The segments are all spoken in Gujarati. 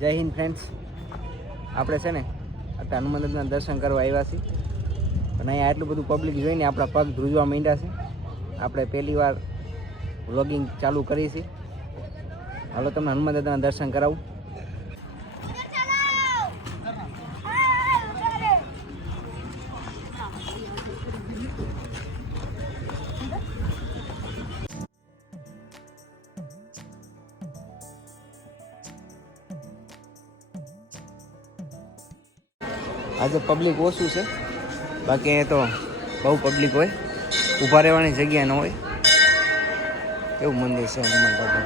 જય હિન્દ ફ્રેન્ડ્સ, આપણે છે ને અત્યારે હનુમાન દાદાના દર્શન કરવા આવ્યા છીએ. પણ અહીંયા આટલું બધું પબ્લિક જોઈને આપણા પગ ધ્રુજવા માંડ્યા છે. આપણે પહેલી વાર વ્લોગિંગ ચાલુ કરી છે. હાલો તમને હનુમાન દાદાના દર્શન કરાવું. આજે પબ્લિક ઓછું છે, બાકી અહીંયા તો બહુ પબ્લિક હોય, ઊભા રહેવાની જગ્યા ન હોય એવું મંદિર છે હનુમાન દાદા.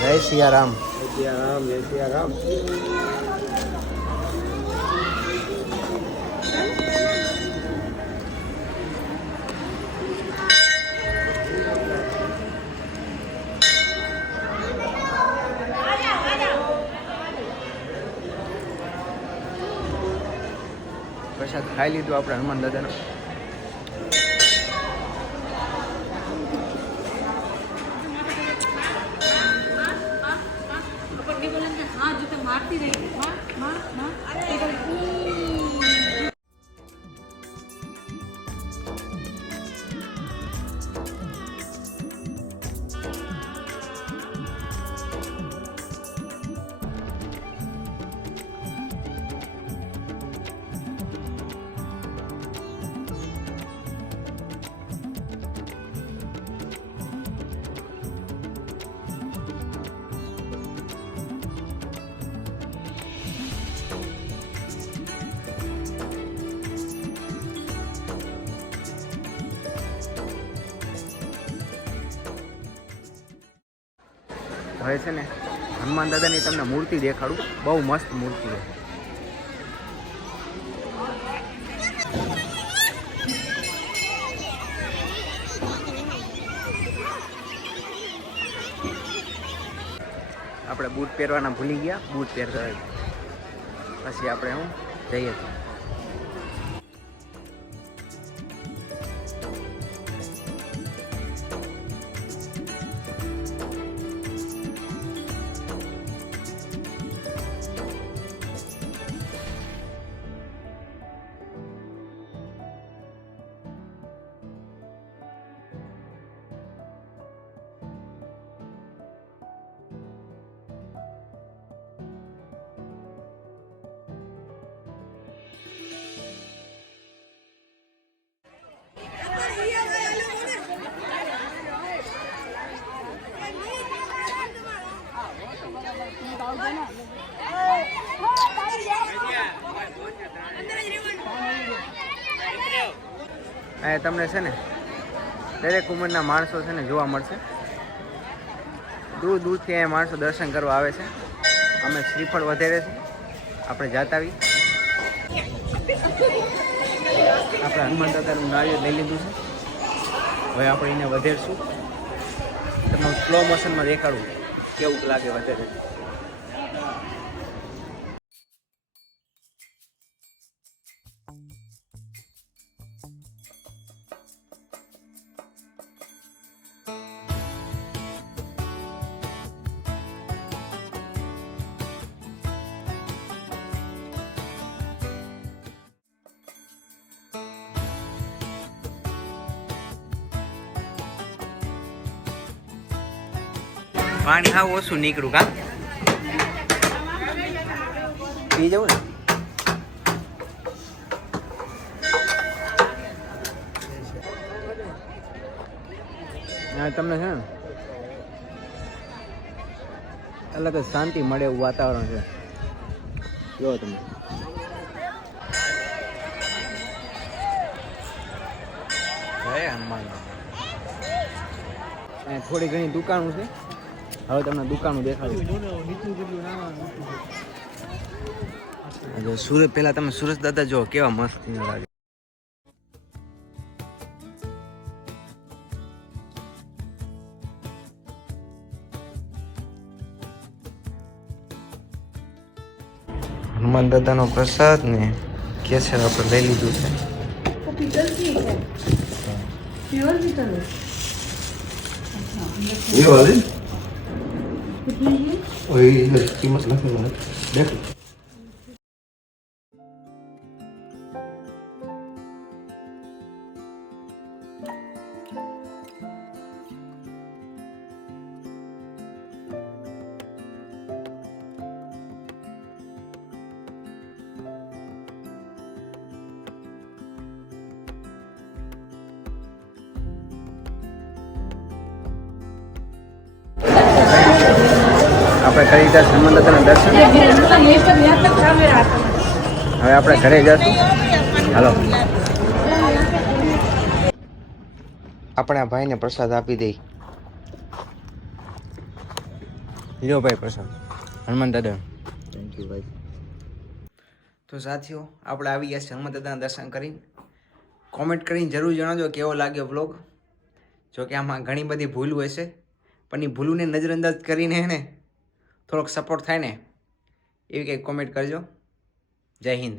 જય સિયારામ. જય સિયારામ. પ્રસાદ ખાઈ લીધું આપણે હનુમાન દાદાનો. હવે છે ને હનુમાન દાદાની તમને મૂર્તિ દેખાડું, બહુ મસ્ત મૂર્તિ છે. આપણે બૂટ પહેરવાના ભૂલી ગયા, બૂટ પહેરતા પછી આપણે હું જઈએ છીએ. અહીંયા તમને છે ને દરેક ઉંમરના માણસો છે ને જોવા મળશે. દૂર દૂરથી અહીંયા માણસો દર્શન કરવા આવે છે. અમે શ્રીફળ વધારે છે, આપણે જાતા આવી. આપણે હનુમાન દાદાનું નારિયેળ લઈ લીધું છે. હવે આપણે એને વધારશું. તમને સ્લો મોશનમાં દેખાડું કેવું લાગે વધારે. પાણી હાવ ઓછું નીકળું કા પી જવું ને. હા તમને છે ને અલગ જ શાંતિ મળે એવું વાતાવરણ છે. જો તમે જય હનુમાન. થોડી ઘણી દુકાનો છે, હવે તમને દુકાનો દેખાડું. જો સુરત પહેલા તમે સુરત દાદા જો કેવા મસ્ત લાગે. હનુમાન દાદાનો પ્રસાદ ને કેસર આપણે લઈ લીધું છે. ये वाले वही कीमत लगे देख આપણે કરી દીધા હનુમાન દાદાના દર્શન. હવે આપણે ઘરે જશું. હાલો આપણે આ ભાઈને પ્રસાદ આપી દઈ. લ્યો ભાઈ પ્રસાદ હનુમાન દાદા. થેન્ક યુ ભાઈ. તો સાથીઓ આપણે આવી ગયા છે હનુમાન દાદાના દર્શન કરીને. કોમેન્ટ કરીને જરૂર જણાવજો કેવો લાગ્યો બ્લોગ. જો કે આમાં ઘણી બધી ભૂલ હોય છે પણ એ ભૂલોને નજરઅંદાજ કરીને હે ને થોડોક સપોર્ટ થાય ને એવી કંઈક કોમેન્ટ કરજો. જય હિન્દ.